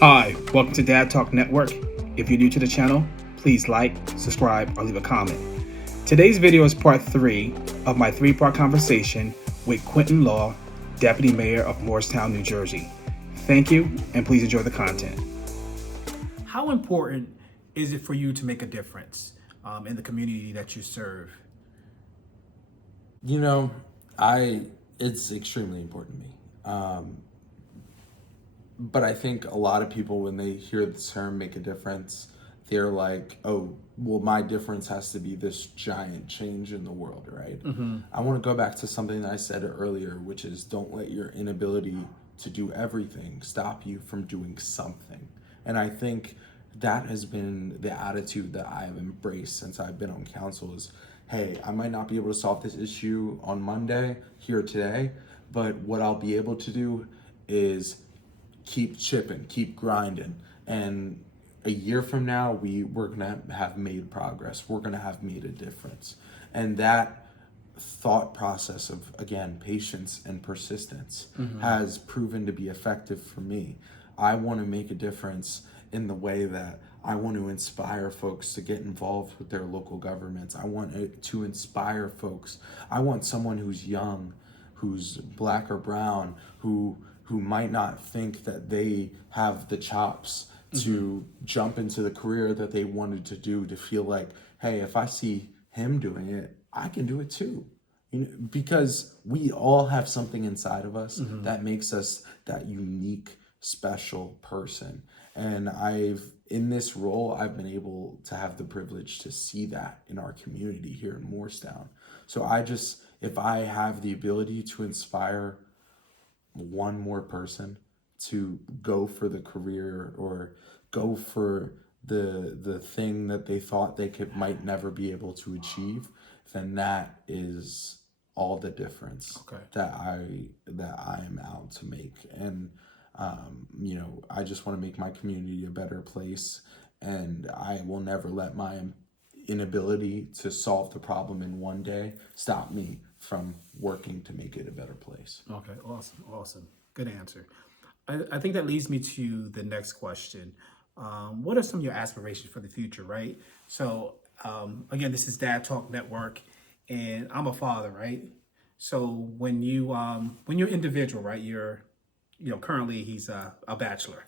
Hi, welcome to Dad Talk Network. If you're new to the channel, please like, subscribe, or leave a comment. Today's video is part 3 of my 3-part conversation with Quinton Law, Deputy Mayor of Moorestown, New Jersey. Thank you, and please enjoy the content. How important is it for you to make a difference in the community that you serve? You know, it's extremely important to me. But I think a lot of people, when they hear the term make a difference, they're like, oh, well, my difference has to be this giant change in the world, right? I want to go back to something that I said earlier, which is don't let your inability to do everything stop you from doing something. And I think that has been the attitude that I've embraced since I've been on council is, hey, I might not be able to solve this issue on Monday, here today, but what I'll be able to do is keep chipping, keep grinding. And a year from now, we're gonna have made progress. We're gonna have made a difference. And that thought process of, again, patience and persistence has proven to be effective for me. I want to make a difference in the way that I want to inspire folks to get involved with their local governments. I want to inspire folks. I want someone who's young, who's black or brown, who might not think that they have the chops to jump into the career that they wanted to do, to feel like, hey, if I see him doing it, I can do it too. You know, because we all have something inside of us that makes us that unique, special person. And in this role, I've been able to have the privilege to see that in our community here in Moorestown. So if I have the ability to inspire one more person to go for the career or go for the thing that they thought they might never be able to achieve, then that is all the difference that I am out to make. And I just want to make my community a better place, and I will never let my inability to solve the problem in one day stop me from working to make it a better place. Okay, awesome. Good answer. I think that leads me to the next question. What are some of your aspirations for the future, right? So, again, this is Dad Talk Network, and I'm a father, right? So when you're individual, right, currently he's a bachelor.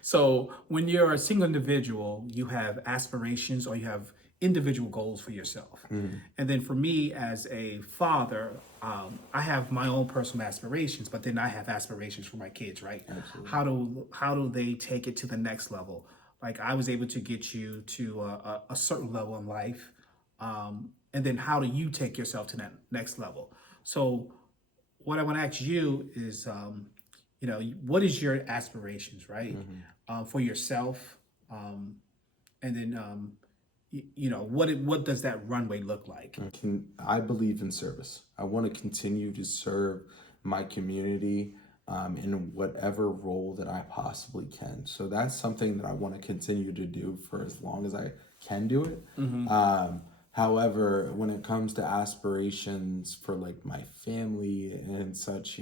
So when you're a single individual, you have aspirations or you have individual goals for yourself. And then for me as a father, I have my own personal aspirations, but then I have aspirations for my kids, right? Absolutely. How do they take it to the next level? Like I was able to get you to a certain level in life. And then how do you take yourself to that next level? So what I want to ask you is, what is your aspirations, right? For yourself, and then, what does that runway look like? I believe in service. I want to continue to serve my community in whatever role that I possibly can. So that's something that I want to continue to do for as long as I can do it. However, when it comes to aspirations for like my family and such,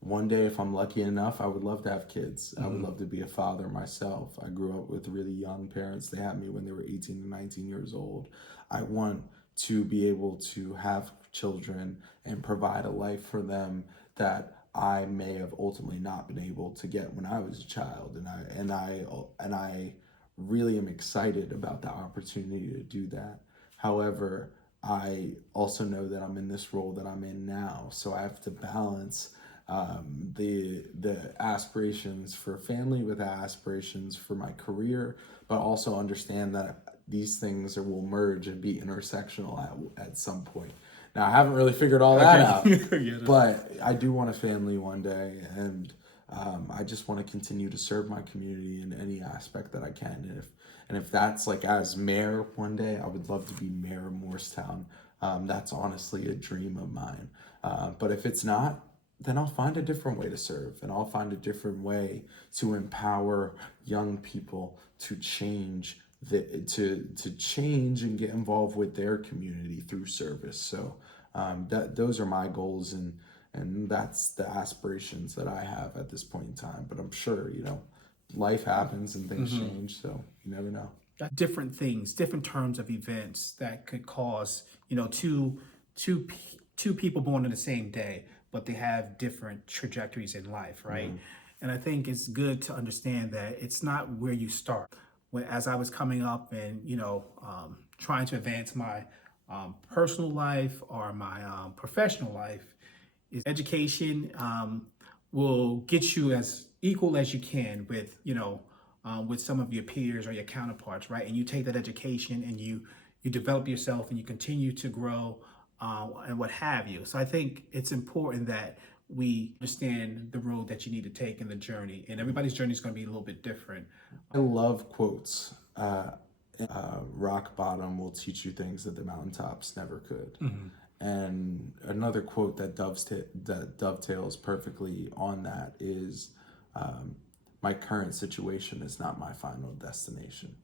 one day, if I'm lucky enough, I would love to have kids. I would love to be a father myself. I grew up with really young parents. They had me when they were 18 and 19 years old. I want to be able to have children and provide a life for them that I may have ultimately not been able to get when I was a child. And I really am excited about the opportunity to do that. However, I also know that I'm in this role that I'm in now, so I have to balance the aspirations for family with the aspirations for my career, but also understand that these things will merge and be intersectional at some point. Now, I haven't really figured all that out, but I do want a family one day, and I just want to continue to serve my community in any aspect that I can. And if that's like as mayor one day, I would love to be mayor of Moorestown. That's honestly a dream of mine. But if it's not, then I'll find a different way to serve, and I'll find a different way to empower young people to change to change and get involved with their community through service. So those are my goals, and And that's the aspirations that I have at this point in time. But I'm sure, life happens and things change, so you never know. Different things, different terms of events that could cause, two people born in the same day, but they have different trajectories in life, right? And I think it's good to understand that it's not where you start. When as I was coming up and trying to advance my personal life or my professional life, is education will get you as equal as you can with some of your peers or your counterparts, right? And you take that education and you develop yourself and you continue to grow and what have you. So I think it's important that we understand the road that you need to take in the journey, and everybody's journey is going to be a little bit different. I love quotes. Rock bottom will teach you things that the mountaintops never could. And another quote that dovetails perfectly on that is, my current situation is not my final destination.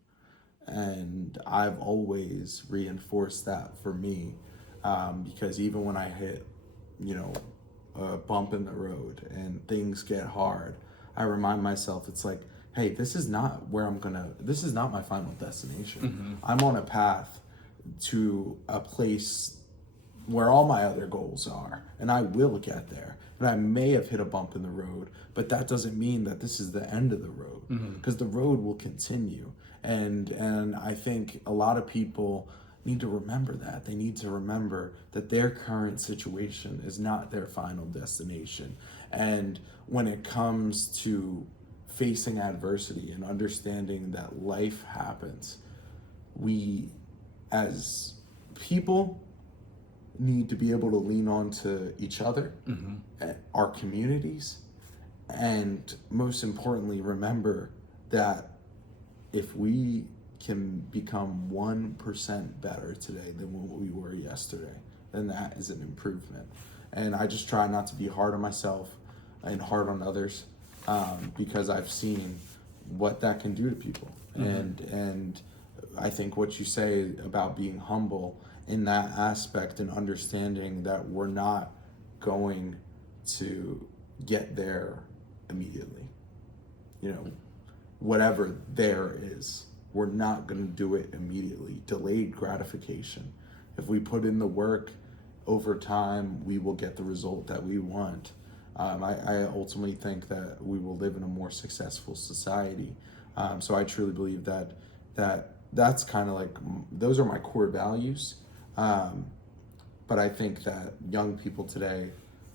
And I've always reinforced that for me, because even when I hit, a bump in the road and things get hard, I remind myself, it's like, hey, this is not this is not my final destination. I'm on a path to a place where all my other goals are, and I will get there. And I may have hit a bump in the road, but that doesn't mean that this is the end of the road, because the road will continue. And I think a lot of people need to remember that. They need to remember that their current situation is not their final destination. And when it comes to facing adversity and understanding that life happens, we as people need to be able to lean on to each other, our communities, and most importantly, remember that if we can become 1% better today than what we were yesterday, then that is an improvement. And I just try not to be hard on myself and hard on others, because I've seen what that can do to people. And I think what you say about being humble in that aspect and understanding that we're not going to get there immediately. Whatever there is, we're not going to do it immediately. Delayed gratification. If we put in the work over time, we will get the result that we want. I ultimately think that we will live in a more successful society. So I truly believe that's kind of like, those are my core values. But I think that young people today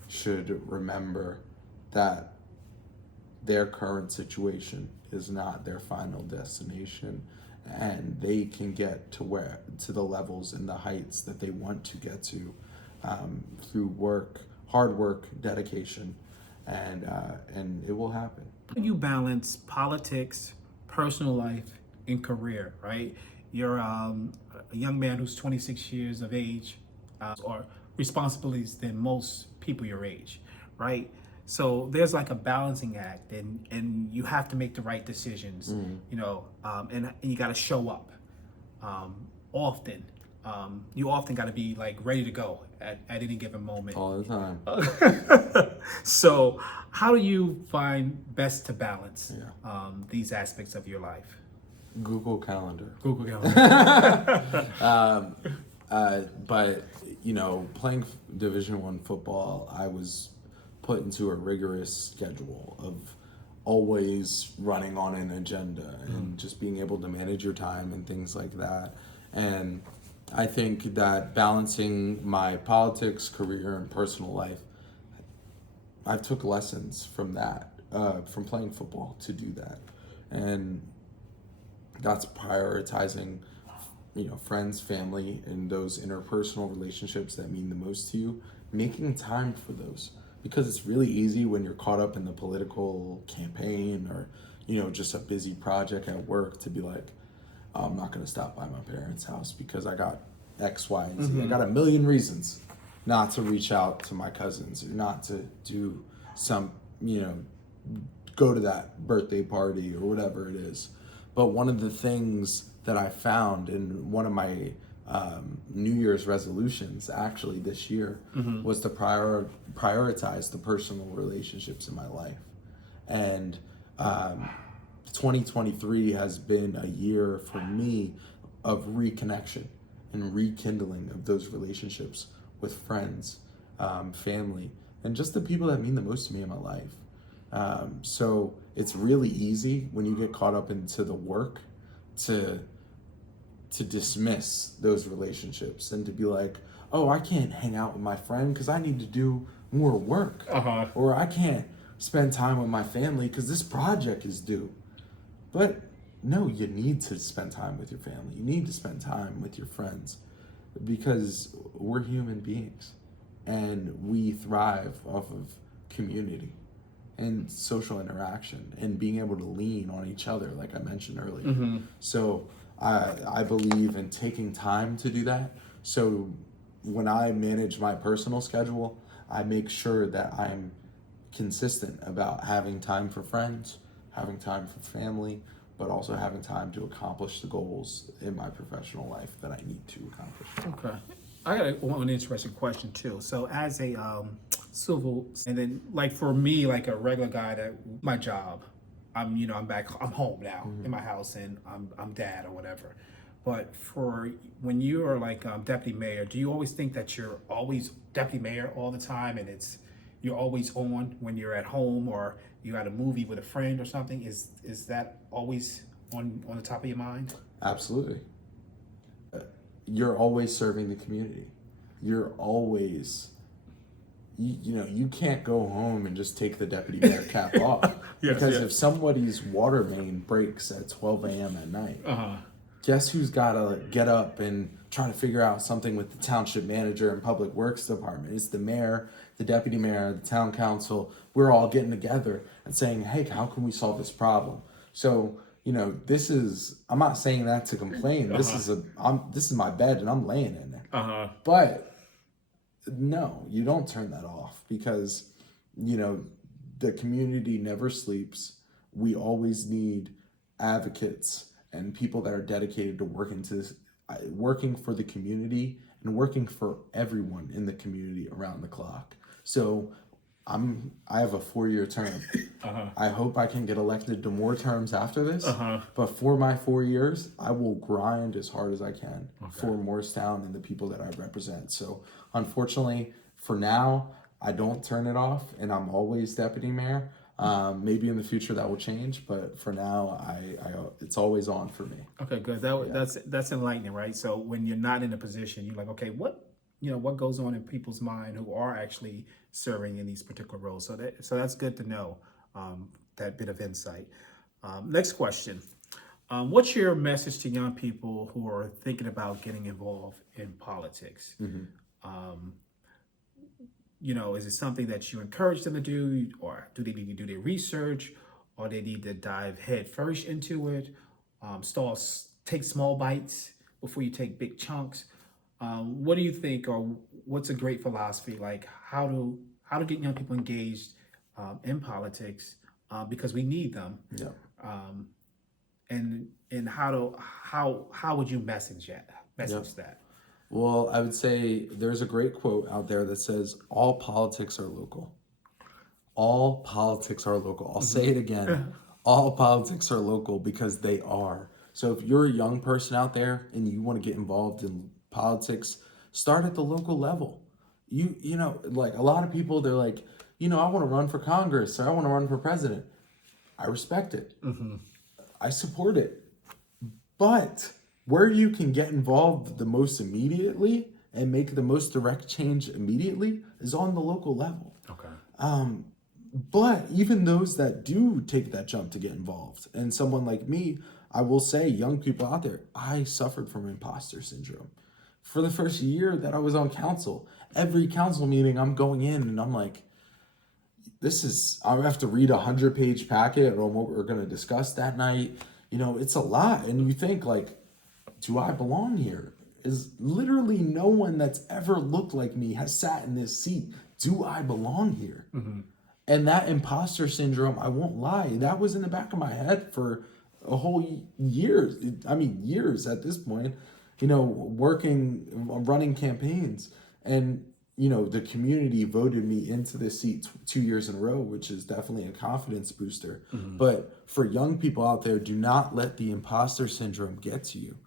should remember that their current situation is not their final destination, and they can get to the levels and the heights that they want to get to, through hard work, dedication, and it will happen. You balance politics, personal life, and career, right? You're a young man who's 26 years of age, or responsibilities than most people your age, right? So there's like a balancing act, and you have to make the right decisions, and you got to show up often. You often got to be like ready to go at any given moment. All the time. So how do you find best to balance these aspects of your life? Google Calendar. Google Calendar. But playing Division I football, I was put into a rigorous schedule of always running on an agenda and just being able to manage your time and things like that. And I think that balancing my politics, career, and personal life, I've took lessons from that, from playing football to do that. And that's prioritizing, friends, family, and those interpersonal relationships that mean the most to you, making time for those. Because it's really easy when you're caught up in the political campaign or, just a busy project at work to be like, oh, I'm not going to stop by my parents' house because I got X, Y, and Z. I got a million reasons not to reach out to my cousins or not to do some, go to that birthday party or whatever it is. But one of the things that I found in one of my New Year's resolutions actually this year was to prioritize the personal relationships in my life. And 2023 has been a year for me of reconnection and rekindling of those relationships with friends, family, and just the people that mean the most to me in my life. So it's really easy when you get caught up into the work to dismiss those relationships and to be like, oh, I can't hang out with my friend because I need to do more work. Or I can't spend time with my family because this project is due. But no, you need to spend time with your family. You need to spend time with your friends because we're human beings and we thrive off of community and social interaction and being able to lean on each other, like I mentioned earlier. So I believe in taking time to do that. So when I manage my personal schedule, I make sure that I'm consistent about having time for friends, having time for family, but also having time to accomplish the goals in my professional life that I need to accomplish. Okay. I got one interesting question too. So as a civil, and then like for me, like a regular guy that my job, I'm I'm home now in my house and I'm dad or whatever. But for when you are like deputy mayor, do you always think that you're always deputy mayor all the time and you're always on when you're at home or you at a movie with a friend or something? Is that always on the top of your mind? Absolutely. You're always serving the community. You're always, you can't go home and just take the deputy mayor cap off. Because if somebody's water main breaks at 12 a.m. at night, guess who's got to get up and try to figure out something with the township manager and public works department? It's the mayor, the deputy mayor, the town council. We're all getting together and saying, hey, how can we solve this problem? So, I'm not saying that to complain. This is my bed and I'm laying in it. But no, you don't turn that off because, the community never sleeps. We always need advocates and people that are dedicated to working for the community and working for everyone in the community around the clock. So I have a 4-year term. I hope I can get elected to more terms after this. But for my 4 years, I will grind as hard as I can for Moorestown and the people that I represent. So unfortunately, for now, I don't turn it off, and I'm always deputy mayor. Maybe in the future that will change, but for now, it's always on for me. Okay, good. That's enlightening, right? So when you're not in a position, you're like, okay, what goes on in people's mind who are actually serving in these particular roles. So that's good to know, that bit of insight. Next question. What's your message to young people who are thinking about getting involved in politics? Is it something that you encourage them to do, or do they need to do their research, or they need to dive head first into it? Take small bites before you take big chunks. What do you think, or what's a great philosophy, like how to get young people engaged in politics, because we need them? And how would you message that? Well, I would say there's a great quote out there that says, all politics are local. All politics are local. I'll say it again. All politics are local because they are. So if you're a young person out there and you want to get involved in politics, start at the local level. Like a lot of people, they're like, I want to run for Congress or I want to run for president. I respect it. I support it. But where you can get involved the most immediately and make the most direct change immediately is on the local level. But even those that do take that jump to get involved, and someone like me, I will say, young people out there, I suffered from imposter syndrome. For the first year that I was on council, every council meeting I'm going in and I'm like, I have to read 100-page packet on what we're going to discuss that night. It's a lot. And you think like, do I belong here? Is literally no one that's ever looked like me has sat in this seat. Do I belong here? And that imposter syndrome, I won't lie, that was in the back of my head for a whole years at this point. running campaigns. And, the community voted me into this seat 2 years in a row, which is definitely a confidence booster. But for young people out there, do not let the imposter syndrome get to you.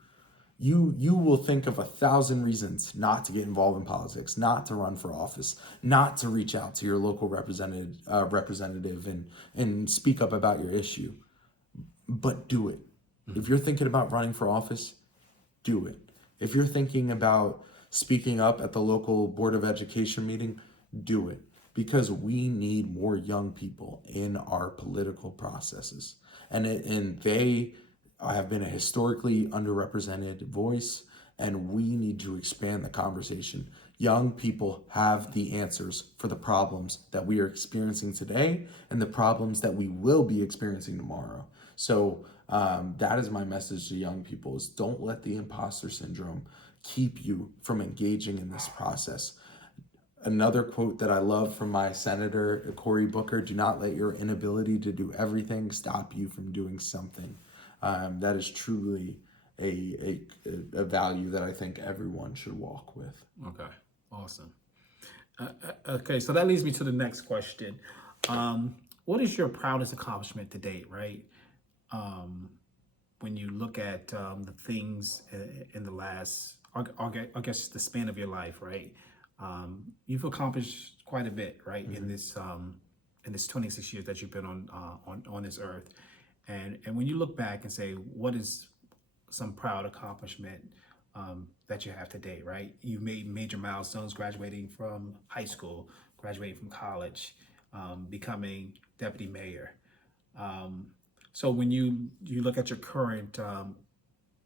You will think of 1,000 reasons not to get involved in politics, not to run for office, not to reach out to your local representative and speak up about your issue. But do it. If you're thinking about running for office, do it. If you're thinking about speaking up at the local Board of Education meeting, do it. Because we need more young people in our political processes. And they have been a historically underrepresented voice, and we need to expand the conversation. Young people have the answers for the problems that we are experiencing today and the problems that we will be experiencing tomorrow. So that is my message to young people: is don't let the imposter syndrome keep you from engaging in this process. Another quote that I love from my senator, Cory Booker: do not let your inability to do everything stop you from doing something. That is truly a value that I think everyone should walk with. Okay, awesome. Okay, so that leads me to the next question. What is your proudest accomplishment to date, right? When you look at the things in the last, I guess, the span of your life, right? You've accomplished quite a bit, right? In this 26 years that you've been on this earth. And when you look back and say, what is some proud accomplishment that you have today, right? You've made major milestones: graduating from high school, graduating from college, becoming deputy mayor. So when you look at your current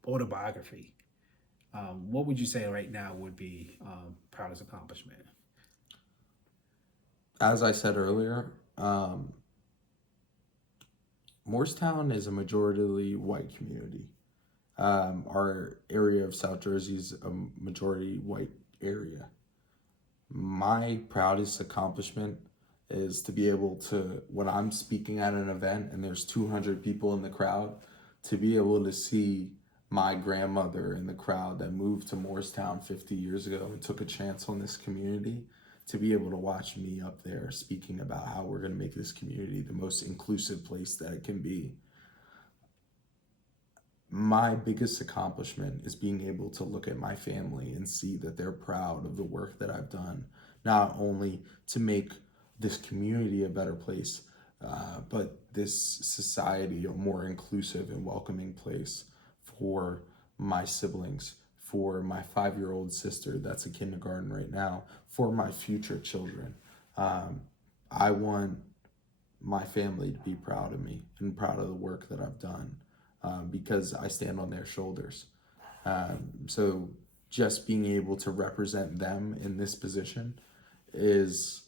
autobiography, what would you say right now would be proudest accomplishment? As I said earlier, Moorestown is a majority white community. Our area of South Jersey is a majority white area. My proudest accomplishment is to be able to, when I'm speaking at an event and there's 200 people in the crowd, to be able to see my grandmother in the crowd that moved to Moorestown 50 years ago and took a chance on this community, to be able to watch me up there speaking about how we're going to make this community the most inclusive place that it can be. My biggest accomplishment is being able to look at my family and see that they're proud of the work that I've done, not only to make this community a better place, but this society a more inclusive and welcoming place for my siblings, for my 5-year-old sister that's in kindergarten right now, for my future children. I want my family to be proud of me and proud of the work that I've done, because I stand on their shoulders. So just being able to represent them in this position is,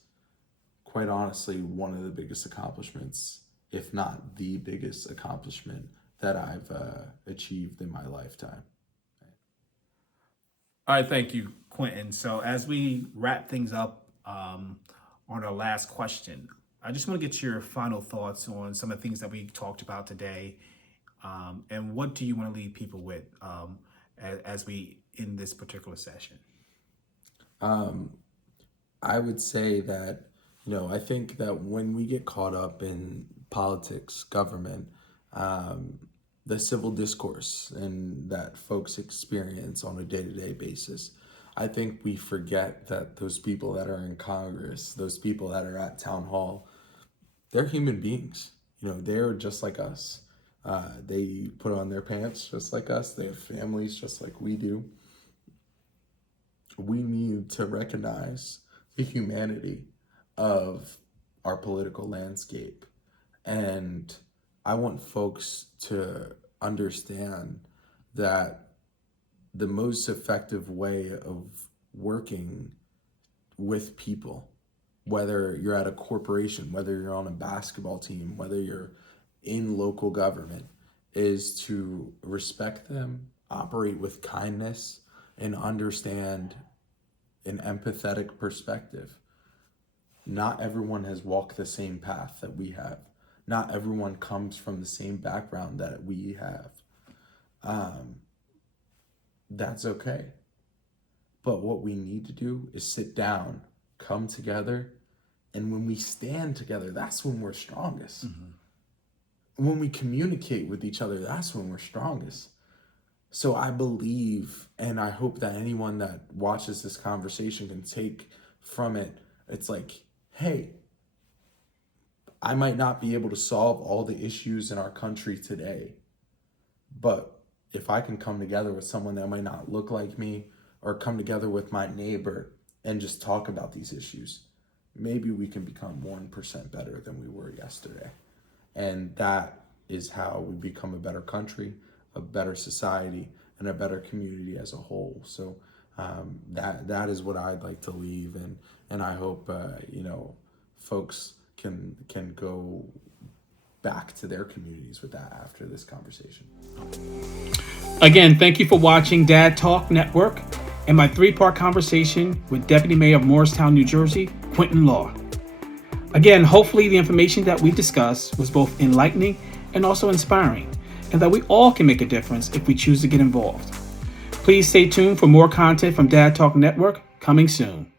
quite honestly, one of the biggest accomplishments, if not the biggest accomplishment that I've achieved in my lifetime. All right, thank you, Quinton. So as we wrap things up on our last question, I just want to get your final thoughts on some of the things that we talked about today, and what do you want to leave people with as we end this particular session? I would say that, I think that when we get caught up in politics, government, the civil discourse and that folks experience on a day-to-day basis, I think we forget that those people that are in Congress, those people that are at town hall, they're human beings. They're just like us. They put on their pants just like us. They have families just like we do. We need to recognize the humanity of our political landscape. And I want folks to understand that the most effective way of working with people, whether you're at a corporation, whether you're on a basketball team, whether you're in local government, is to respect them, operate with kindness, and understand an empathetic perspective. Not everyone has walked the same path that we have. Not everyone comes from the same background that we have. that's okay. But what we need to do is sit down, come together, and when we stand together, that's when we're strongest. When we communicate with each other, that's when we're strongest. So I believe, and I hope that anyone that watches this conversation can take from it, it's like, hey, I might not be able to solve all the issues in our country today, but if I can come together with someone that might not look like me, or come together with my neighbor and just talk about these issues, maybe we can become 1% better than we were yesterday. And that is how we become a better country, a better society, and a better community as a whole. So that is what I'd like to leave, and I hope folks can go back to their communities with that after this conversation. Again, thank you for watching Dad Talk Network and my 3-part conversation with Deputy Mayor of Moorestown, New Jersey, Quinton Law. Again, hopefully the information that we discussed was both enlightening and also inspiring, and that we all can make a difference if we choose to get involved. Please stay tuned for more content from Dad Talk Network coming soon.